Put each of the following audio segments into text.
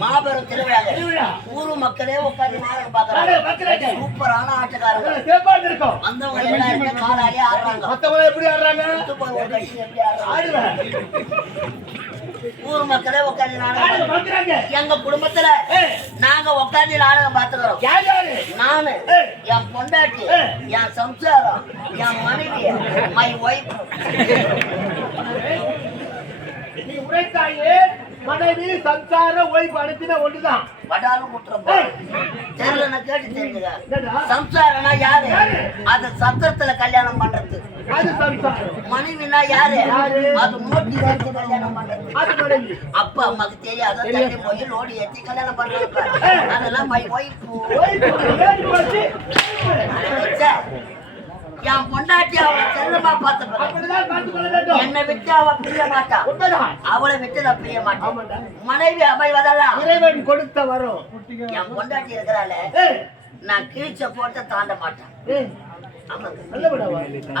மாபெரும் திருவிழா. ஊரு மக்களே உட்கார்ந்து நாடகம் பாக்குறாங்க. சூப்பரான ஆட்டக்காரங்க. வந்தவங்க எல்லாருமே காலாடி ஆடுறாங்க. மத்தவங்க எப்படி ஆடுறாங்க? முத்து போய் ஒரு கட்சி எப்படி ஆடுறாங்க? ஆடுவேன் ஊர் மக்களே நாடகம் பார்க்கறாங்க. எங்க குடும்பத்துல நாங்க உட்கார்ந்து நாடகம் பாத்துக்கிறோம் நானு. என் பொண்டாட்டி. என் சம்சாரம். என் மனைவி. மை ஒய்ஃப் உரைத்தாயே மனைவி சம்சார ஓய்வு அனுப்பின ஒன்றுதான் வடாலும் குற்றம் நான் கேட்டு தெரிஞ்சுக்க. என்னடா? சம்சாரம்னா யாரு? அது சத்திரத்துல கல்யாணம் பண்றது. அது சம்சாரம். மனைவினா யாரு? அது நோட்டி சேர்த்து கல்யாணம் பண்றது. அது மனைவி. அப்பா அம்மாக்கு தெரியாத? தண்ணி போய் லோடி ஏத்தி கல்யாணம் பண்றாங்க அதெல்லாம் போச்சு. என் பொண்டாட்டி அவளை செல்லமா பார்த்து என்னை விட்டு அவ பிரிய மாட்டா. அவளை விட்டு நான் பிரிய மாட்டேன். மனைவி அமைவதெல்லாம் இறைவன் கொடுத்த வரும். என் பொண்டாட்டி இருக்கிறாள நான் கிழிச்ச போட்ட தாண்ட மாட்டேன்.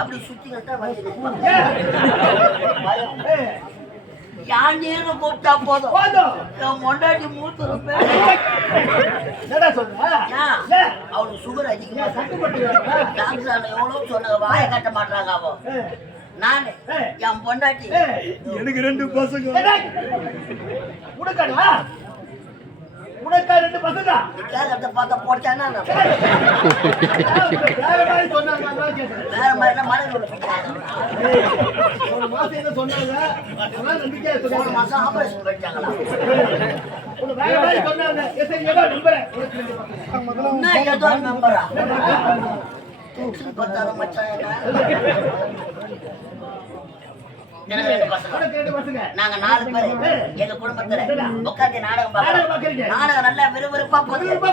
அப்படி ஏய், யாண்டின்னு கூப்பிட்டா போதும். என் பொண்டாட்டி மூத்து சொல்ற? ஏய், அண்ணன் எவ்வளவு சொன்னாங்க வாயை கட்ட மாட்டாங்க அவ ஏய், நானு. என் பொண்டாட்டி. எனக்கு ரெண்டு பசங்க. உனக்கா ரெண்டு பசங்க. கேட்கறத பார்த்தா போட்டானா வேற மாதிரி ஒரு மாசம் என்ன சொன்னாங்க? நம்பிக்கையா மாசம் ஆபரேஷன் பண்ணிட்டாங்களா வேற மாதிரி சொன்னாங்க. என்ன ஏதோ நம்பரா மச்சான் எனக்கு ரெண்டு பசங்க. நாங்க நாலு பேரு. எங்க குடும்பத்துல உட்காந்து நாடகம் நாடகம் பார்க்கறோம். பார்க்கறீங்க. நாடகம் நல்லா விறுவிறுப்பா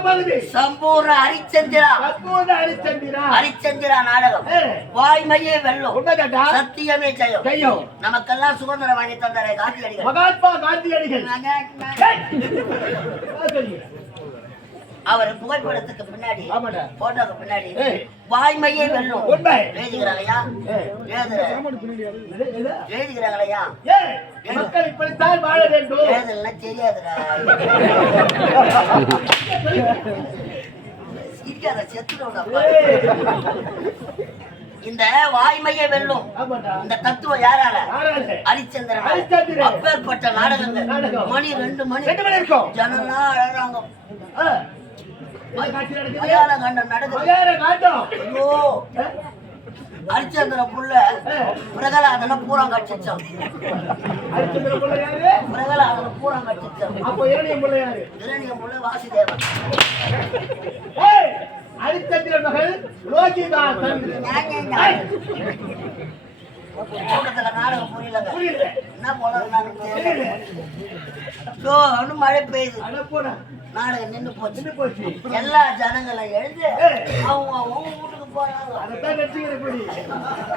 போகுது. சம்பூர்ண ஹரிச்சந்திரா. ஹரிச்சந்திரா. நாடகம். வாய்மையே வெல்லும். சத்தியமே ஜெயம் நமக்கெல்லாம் சுதந்திரம் வாங்கி தந்தாரே காந்தியடிகள். மகாத்மா காந்தியடிகள். அவர் புகைப்படத்துக்கு பின்னாடி. போட்டோக்கு பின்னாடி. வாய்மையே வெல்லும். எழுதுகிறாங்கய்யா ஏய், மக்கள் இப்படித்தான் வாழ வேண்டும். எழுதலாம் தெரியாதுடா. இந்த வாய்மையே வெல்லும். இந்த தத்துவம் யாரால? ஹரிச்சந்திரன். அப்பேற்பட்ட நாடகங்கள். மணி ரெண்டு மணி. ரெண்டு மணி கண்டம் நடக்குது. புள்ள பிரகலாதன பூரா கட்சிச்சான்? பிரகலாதன பூரா கட்சிச்சான் அப்போ இரணியம் பிள்ளை வாசுதேவன். ஹரிச்சந்திர மகள் லோகிதாசன். கூட்டத்துல நாடகம் புரியலங்க. என்ன போல மழை பெய்யுது. நாடகம் நின்று போச்சு போச்சு. எல்லா ஜனங்களும் எழுந்து. அவங்க அவங்க வீட்டுக்கு போறாங்க அதைத்தான் நினைச்சுக்கிற இப்படி.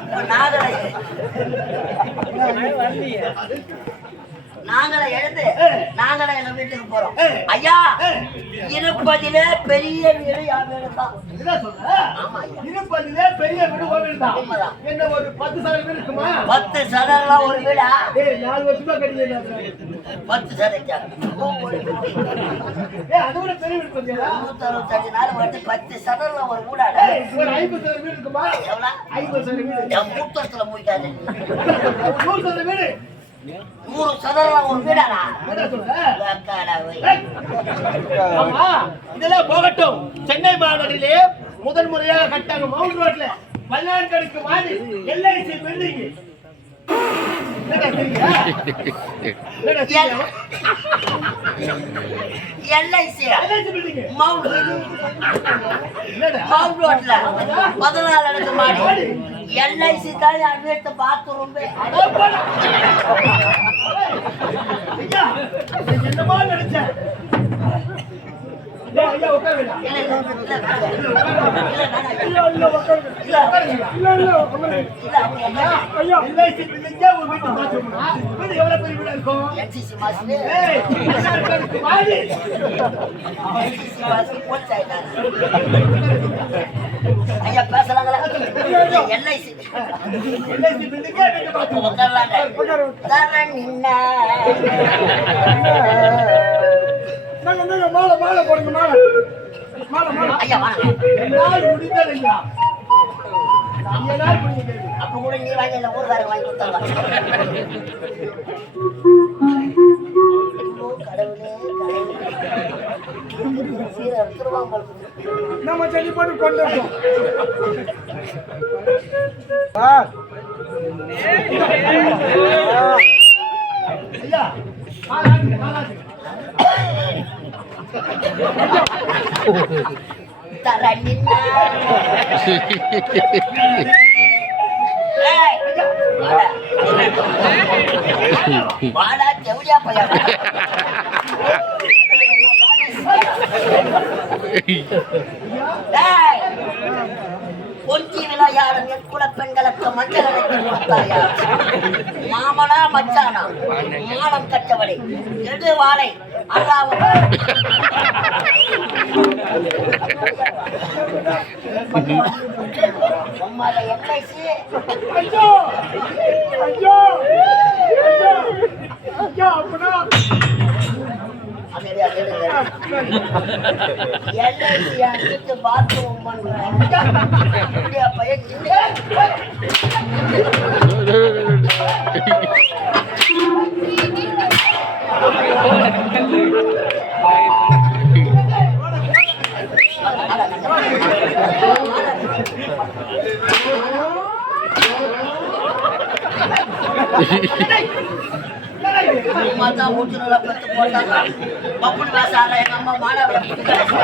இப்ப நாங்களே நாங்களே எழுந்து. நாங்களே எங்க வீட்டுக்கு போறோம். ஐயா. இருப்பதிலே பெரிய வீடு யார் தான். இருப்பதிலே பெரிய வீடு கோவில் தான். என்ன ஒரு பத்து சதவீதம் இருக்குமா? பத்து சதம்லாம் ஒரு வீடா நாலு வருஷமா கட்டிக்கிறேன். பத்து சதம் ஏய், அதை விட பெரிய வீடு பாத்தியாடா? நூத்தி அறுபத்தஞ்சு நாள் வந்து பத்து சதம்ல ஒரு ஐம்பது சதவீதம் வீடு இருக்குமா? எவ்வளவு ஐம்பது சதவீதம் வீடு. என் மூத்தத்துல மூய்க்காது நூறு சதவீதம் வீடு. நூறு சதம்ல ஒரு வீடாடா இதெல்லாம் போகட்டும். சென்னை மாநகரிலே முதல் முறையாக கட்டாங்க மவுண்ட் ரோட்ல பல்லாண்டுக்கு மாதிரி எல்ஐசி பில்டிங் என்னடா மவுண்ட் மவுண்ட் ரோட்ல பதினாலு அடுக்கு மாடி. எல்ஐசி தான் என்னமா ஏய், ஐயா, பேசலாங்களா எல்ஐசி எல்ஐசி பில்டிங்கே உட்காரலாங்க நாங்க நாங்க மாலை மாலை போடுங்க மாலை. மாலை மாலை. ஐயா வாங்க. என்னால் முடிந்ததையா என்னால் முடிந்தது அப்ப கூட நீ வாங்கி இல்ல ஊர்காரங்க வாங்கி கொடுத்தாங்க. ஐயோ. நம்ம போட்டு கொண்டு ஐயா Taranin na. Mana jauh dia apa ya? Hey! பையா ஏய், கொஞ்சி விளையாடும் நெற்குல பெண்களுக்கு மஞ்சள் அழைத்து கொடுத்தாயா மாமனா மச்சானா மானம் கட்டவளை எடு வாழை அல்லாவும் உம்மால எல்ஐசி ஐயோ ஐயோ ஐயோ அப்படின்னா பாத்ரூம் பண்ணுறேன் அப்படியா பையன்?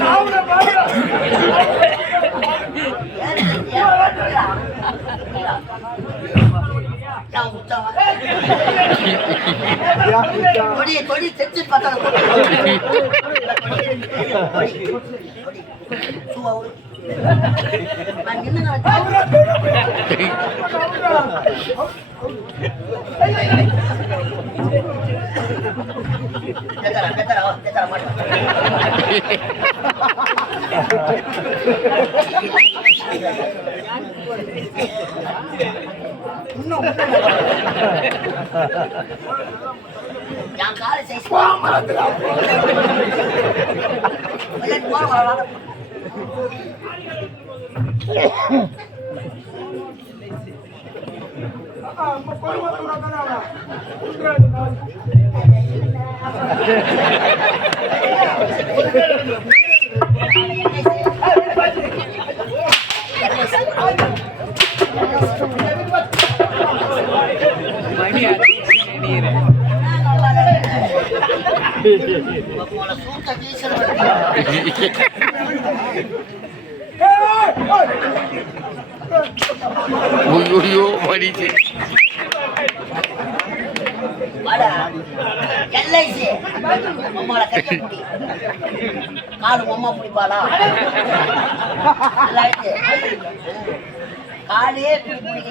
சாவுற நான் உத்தவன். கொடி கொடி செஞ்சு பார்த்தா மாட்டேன் இன்னும் காலை சைஸ் போற வர அம்மா பொறுமை தானா போல சூத்த டீச்சர் ஐயோ மடிச்சு வாடா எல்ஐசி அம்மாவோட கையை பிடி அம்மா பிடிப்பாளா? காலே பிடி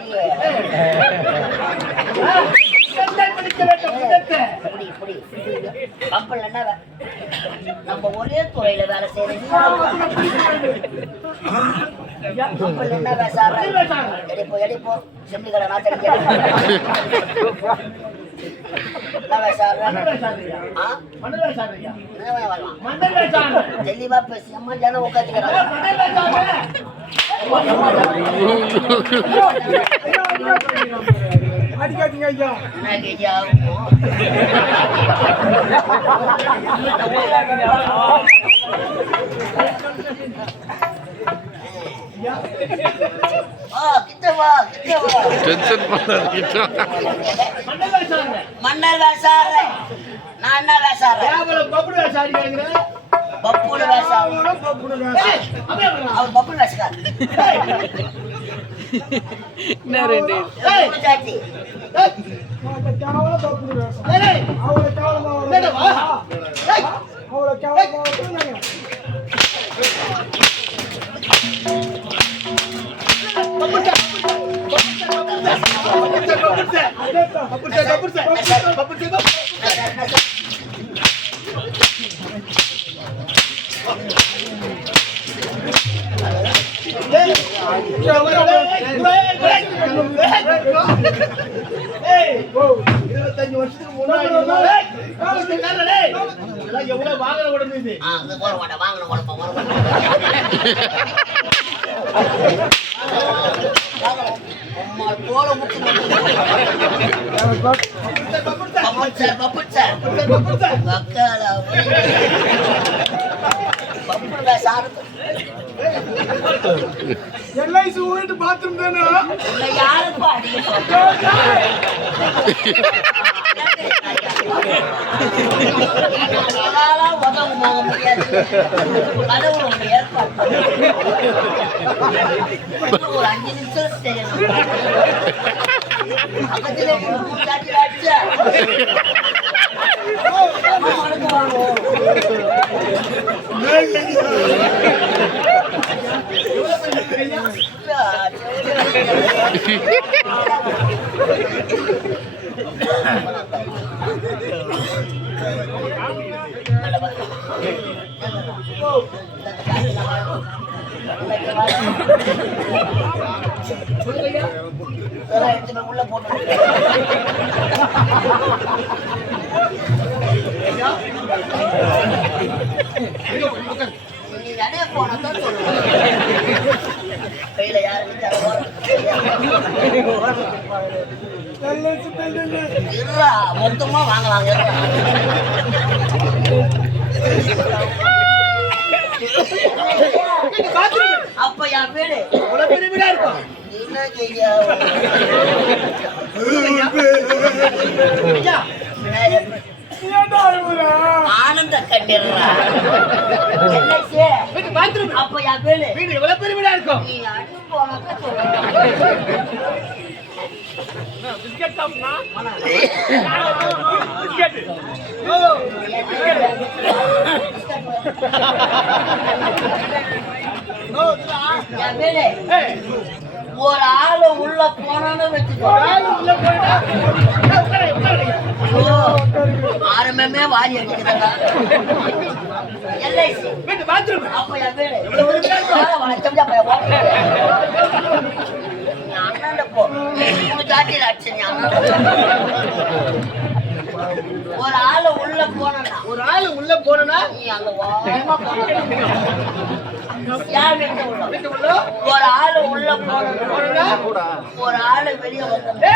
நம்ம ஒரே துறையில வேலை செய்யறது என்ன வேசார எடிப்போ எடிப்போ செம்மி கடை சாரி? தெளிவா பேசி அம்மா ஜனம் உட்காந்துக்கிறாங்க அடிக்காதீங்க ஐயா. மன்னர் வேசார நான் என்ன வேசார பப்புடு வேசாரி பப்புடு வேசாரி பப்புடு வேசாரி அவளை கேவலமா அவளை கேவலமா இருபத்தஞ்சு வருஷத்துக்கு முன்னாடி எவ்வளவு வாங்குற உடம்பு இது வாங்கின உடம்பு சார் சார் சார் எல்லாம் ஊட்டு பாத்ரூம் தானே? ஒரு அஞ்சு நிமிஷம் தெரியும் உள்ள போட்டு போனதான் சொல்லுவோம் மொத்தமா வாங்கலாம் அப்ப என் பேரு உலக பெருமிடா இருக்கும் ஆனந்த கண்டிடுறா அப்ப என் பேரு வீடு எவ்வளவு பெருமிடா இருக்கும். நீ அனுப்பு ஒரு ஆளு உள்ள போனான்னு ஆரம்பமே வாரி அடிக்கிறாங்க ஒரு ஆளு உள்ள போனா ஒரு ஆளு உள்ள போனா நீ அங்க ஓரமா யார் உள்ள ஒரு ஆளு உள்ள போனா ஒரு ஆளு வெளியே வந்த